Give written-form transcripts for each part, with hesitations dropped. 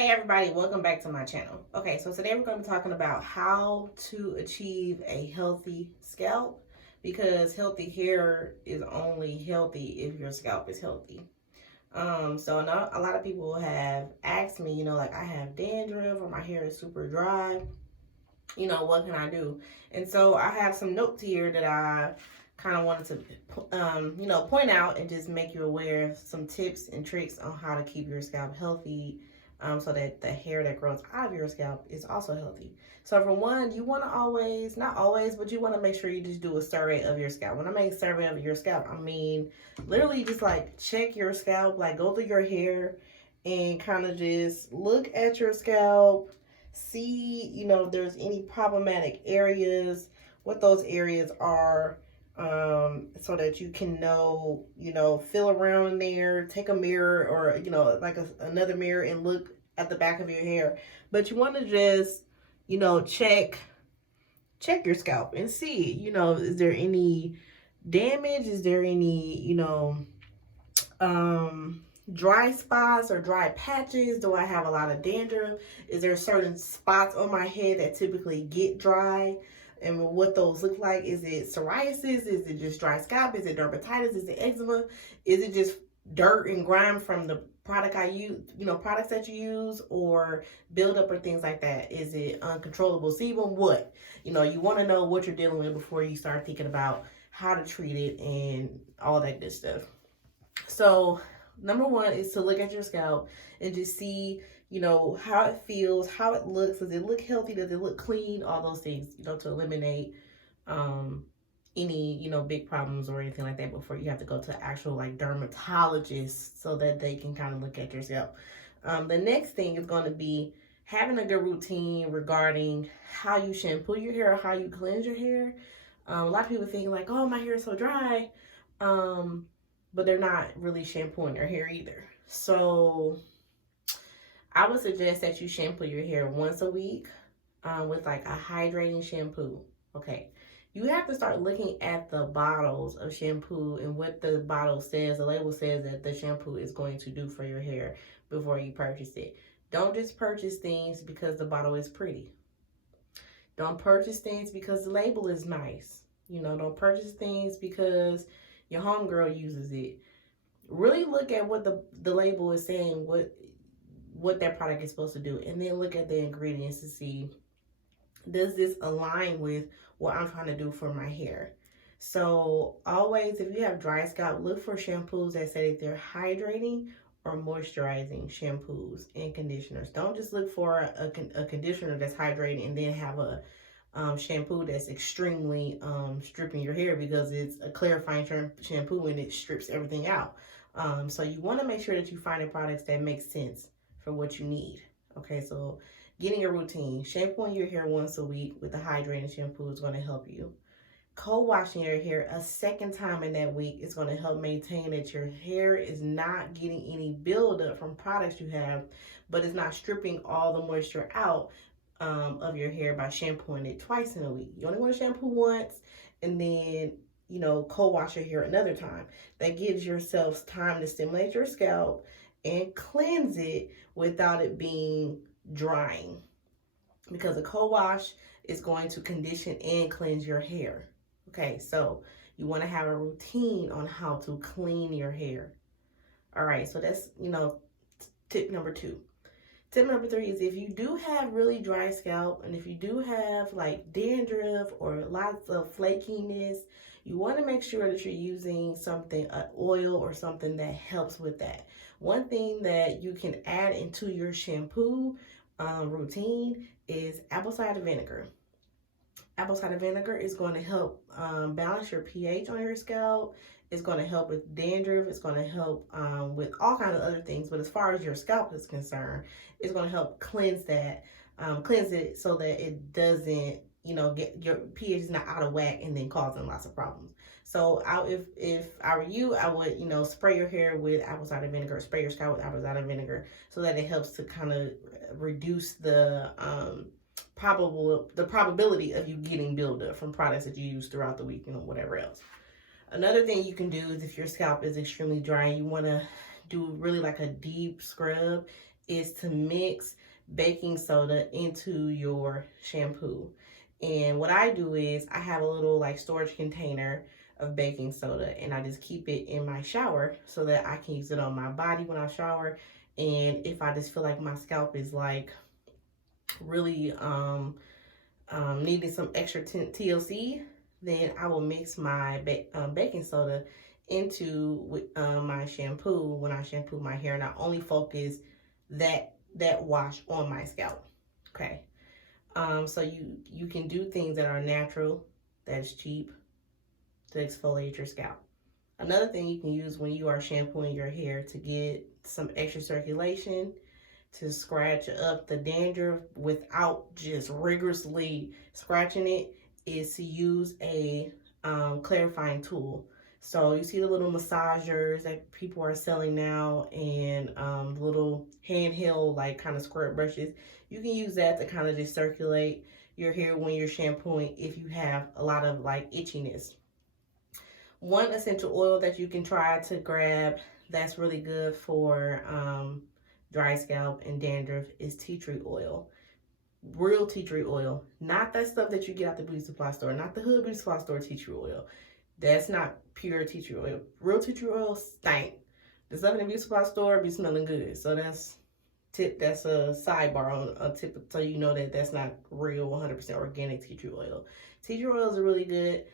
Hey everybody, welcome back to my channel. Okay, so today we're going to be talking about how to achieve a healthy scalp, because healthy hair is only healthy if your scalp is healthy. So now a lot of people have asked me, like I have dandruff or my hair is super dry, what can I do? And so I have some notes here that I kind of wanted to, point out and just make you aware of some tips and tricks on how to keep your scalp healthy, so that the hair that grows out of your scalp is also healthy. So for one, you want to always, not always, but you want to make sure you just do a survey of your scalp. When I make survey of your scalp, I mean literally just like check your scalp, like go through your hair and kind of just look at your scalp, see, if there's any problematic areas, what those areas are, so that you can know, feel around in there, take a mirror or, like another mirror and look at the back of your hair. But you want to just, check your scalp and see, is there any damage? Is there any, dry spots or dry patches? Do I have a lot of dandruff? Is there certain spots on my head that typically get dry? And what those look like? Is it psoriasis? Is it just dry scalp? Is it dermatitis? Is it eczema? Is it just dirt and grime from the product I use, products that you use, or buildup or things like that? Is it uncontrollable sebum? What? You want to know what you're dealing with before you start thinking about how to treat it and all that good stuff. So number one is to look at your scalp and just see, how it feels, how it looks. Does it look healthy? Does it look clean? All those things, to eliminate any, big problems or anything like that before you have to go to actual like dermatologists so that they can kind of look at your scalp. The next thing is going to be having a good routine regarding how you shampoo your hair or how you cleanse your hair. A lot of people think like, oh, my hair is so dry. But they're not really shampooing their hair either. So I would suggest that you shampoo your hair once a week with like a hydrating shampoo. Okay. You have to start looking at the bottles of shampoo and what the bottle says. The label says that the shampoo is going to do for your hair before you purchase it. Don't just purchase things because the bottle is pretty. Don't purchase things because the label is nice. Don't purchase things because your homegirl uses it. Really look at what the label is saying, what that product is supposed to do, and then look at the ingredients to see, does this align with what I'm trying to do for my hair? So always, if you have dry scalp, look for shampoos that say that they're hydrating or moisturizing shampoos and conditioners. Don't just look for a conditioner that's hydrating and then have a shampoo that's extremely stripping your hair, because it's a clarifying shampoo and it strips everything out. So you want to make sure that you find the products that make sense for what you need. Okay, so getting a routine, shampooing your hair once a week with a hydrating shampoo is going to help you. Co-washing your hair a second time in that week is going to help maintain that your hair is not getting any buildup from products you have, but it's not stripping all the moisture out of your hair by shampooing it twice in a week. You only want to shampoo once and then, co-wash your hair another time. That gives yourself time to stimulate your scalp and cleanse it without it being drying, because a co-wash is going to condition and cleanse your hair. Okay, so you want to have a routine on how to clean your hair. All right, so that's, tip number 2. Tip number 3 is, if you do have really dry scalp and if you do have like dandruff or lots of flakiness, you want to make sure that you're using something, an oil or something that helps with that. One thing that you can add into your shampoo routine is apple cider vinegar. Apple cider vinegar is going to help balance your pH on your scalp. It's going to help with dandruff. It's going to help with all kinds of other things. But as far as your scalp is concerned, it's going to help cleanse that, cleanse it so that it doesn't, get your pH is not out of whack and then causing lots of problems. So if I were you, I would, spray your hair with apple cider vinegar, spray your scalp with apple cider vinegar, so that it helps to kind of reduce the probability of you getting buildup from products that you use throughout the week and whatever else. Another thing you can do is, if your scalp is extremely dry and you want to do really like a deep scrub, is to mix baking soda into your shampoo. And what I do is I have a little like storage container of baking soda, and I just keep it in my shower so that I can use it on my body when I shower. And if I just feel like my scalp is like really needing some extra TLC, then I will mix my baking soda into my shampoo when I shampoo my hair, and I only focus that wash on my scalp. Okay. So you can do things that are natural, that's cheap, to exfoliate your scalp. Another thing you can use when you are shampooing your hair to get some extra circulation, to scratch up the dandruff without just rigorously scratching it, is to use a clarifying tool. So you see the little massagers that people are selling now, and little handheld like kind of squirt brushes. You can use that to kind of just circulate your hair when you're shampooing if you have a lot of like itchiness. One essential oil that you can try to grab that's really good for dry scalp and dandruff is tea tree oil. Real tea tree oil, not that stuff that you get out the beauty supply store, not the hood beauty supply store tea tree oil. That's not pure tea tree oil. Real tea tree oil stink. The stuff in the beauty supply store be smelling good. So that's a sidebar on a tip, so you know that that's not real 100% organic tea tree oil. Tea tree oil is a really good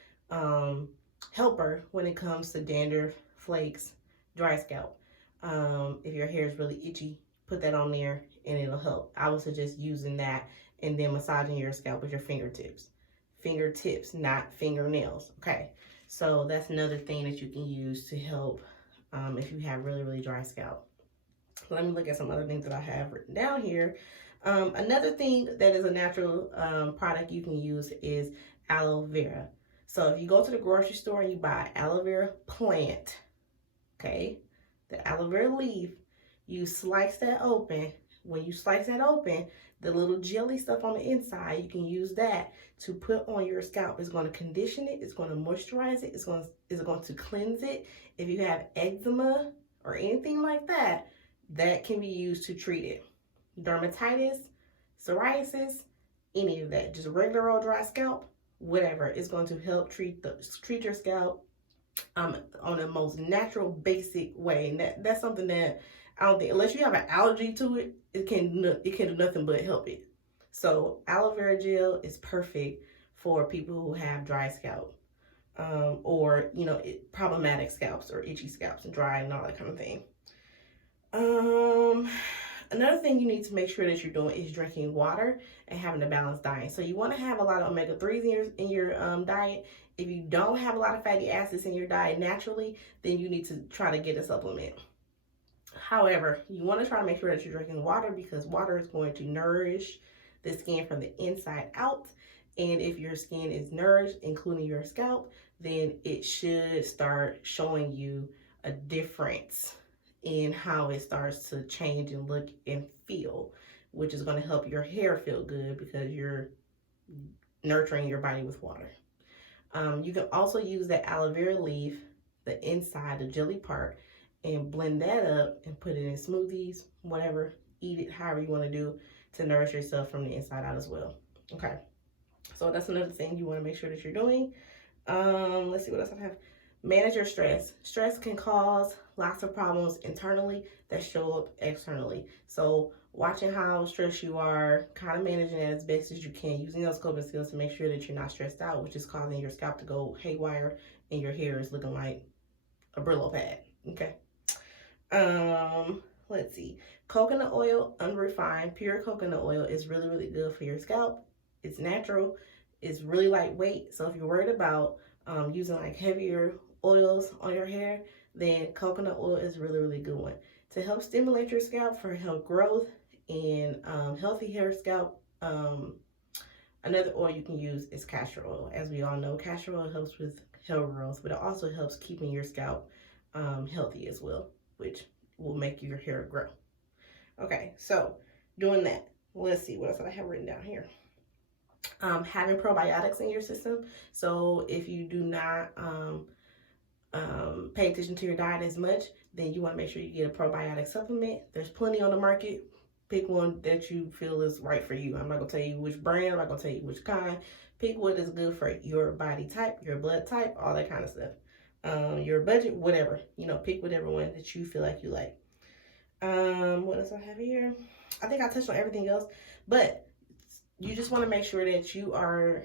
helper when it comes to dandruff, flakes, dry scalp. If your hair is really itchy, put that on there and it'll help. I would suggest using that and then massaging your scalp with your fingertips. Fingertips, not fingernails. Okay, so that's another thing that you can use to help if you have really, really dry scalp. Let me look at some other things that I have written down here. Another thing that is a natural product you can use is aloe vera. So if you go to the grocery store and you buy aloe vera plant, okay, the aloe vera leaf, you slice that open. When you slice that open, the little jelly stuff on the inside, you can use that to put on your scalp. It's going to condition it. It's going to moisturize it. It's going to cleanse it. If you have eczema or anything like that, that can be used to treat it. Dermatitis, psoriasis, any of that. Just regular old dry scalp, whatever. It's going to help treat your scalp on the most natural, basic way. And that's something that I don't think, unless you have an allergy to it, it can do nothing but help it. So aloe vera gel is perfect for people who have dry scalp, or problematic scalps or itchy scalps and dry and all that kind of thing. Another thing you need to make sure that you're doing is drinking water and having a balanced diet. So you want to have a lot of omega-3s in your diet. If you don't have a lot of fatty acids in your diet naturally, then you need to try to get a supplement. However, you want to try to make sure that you're drinking water, because water is going to nourish the skin from the inside out. And if your skin is nourished, including your scalp, then it should start showing you a difference in how it starts to change and look and feel, which is going to help your hair feel good because you're nurturing your body with water. You can also use that aloe vera leaf, the inside, the jelly part, and blend that up and put it in smoothies, whatever. Eat it however you want to do to nourish yourself from the inside out as well. Okay, so that's another thing you want to make sure that you're doing. Let's see what else I have. Manage your stress. Stress can cause lots of problems internally that show up externally. So watching how stressed you are, kind of managing it as best as you can, using those coping skills to make sure that you're not stressed out, which is causing your scalp to go haywire and your hair is looking like a Brillo pad. Okay. Let's see. Coconut oil, unrefined, pure coconut oil is really, really good for your scalp. It's natural. It's really lightweight. So if you're worried about using like heavier oils on your hair, then coconut oil is really, really good one to help stimulate your scalp for health growth and healthy hair scalp. Another oil you can use is castor oil. As we all know, castor oil helps with hair growth, but it also helps keeping your scalp healthy as well, which will make your hair grow. Okay, so doing that, let's see what else I have written down here. Having probiotics in your system. So if you do not pay attention to your diet as much, then you want to make sure you get a probiotic supplement. There's plenty on the market. Pick one that you feel is right for you. I'm not gonna tell you which brand, I'm not gonna tell you which kind. Pick what is good for your body type, your blood type, all that kind of stuff. Your budget, whatever. You know, pick whatever one that you feel like you like. What else I have here? I think I touched on everything else, but you just want to make sure that you are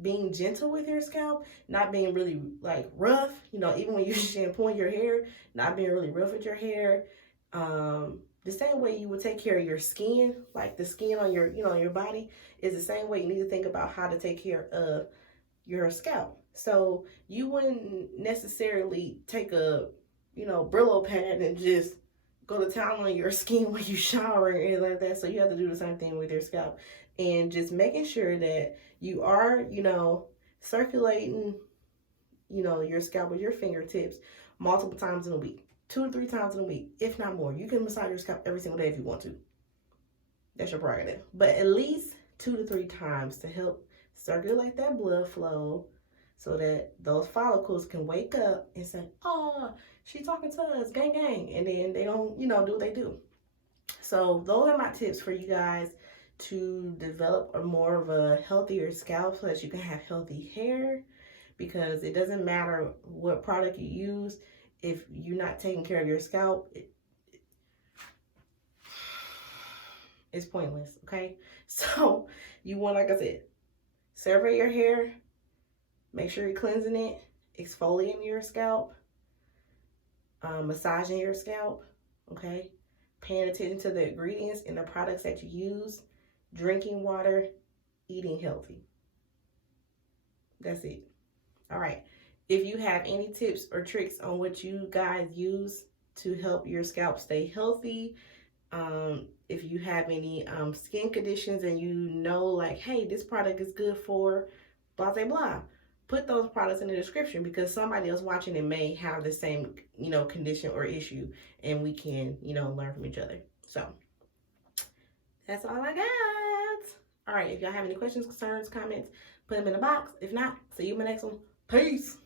being gentle with your scalp, not being really like rough, you know, even when you're shampooing your hair, not being really rough with your hair. The same way you would take care of your skin, like the skin on your, you know, your body, is the same way you need to think about how to take care of your scalp. So you wouldn't necessarily take a, you know, Brillo pad and just go to town on your skin when you shower and anything like that. So you have to do the same thing with your scalp, and just making sure that you are, you know, circulating, you know, your scalp with your fingertips multiple times in a week, 2 to 3 times in a week, if not more. You can massage your scalp every single day if you want to. That's your prerogative. But at least 2 to 3 times to help circulate that blood flow so that those follicles can wake up and say, oh, she's talking to us, gang, gang. And then they don't, you know, do what they do. So those are my tips for you guys to develop a more of a healthier scalp so that you can have healthy hair, because it doesn't matter what product you use. If you're not taking care of your scalp, it's pointless, okay? So you want, like I said, survey your hair, make sure you're cleansing it, exfoliating your scalp, massaging your scalp, okay? Paying attention to the ingredients and the products that you use, drinking water, eating healthy. That's it. All right. If you have any tips or tricks on what you guys use to help your scalp stay healthy, if you have any skin conditions and you know, like, hey, this product is good for blah, blah, blah, put those products in the description, because somebody else watching it may have the same, you know, condition or issue, and we can, you know, learn from each other. So that's all I got. All right, if y'all have any questions, concerns, comments, put them in the box. If not, see you in my next one. Peace.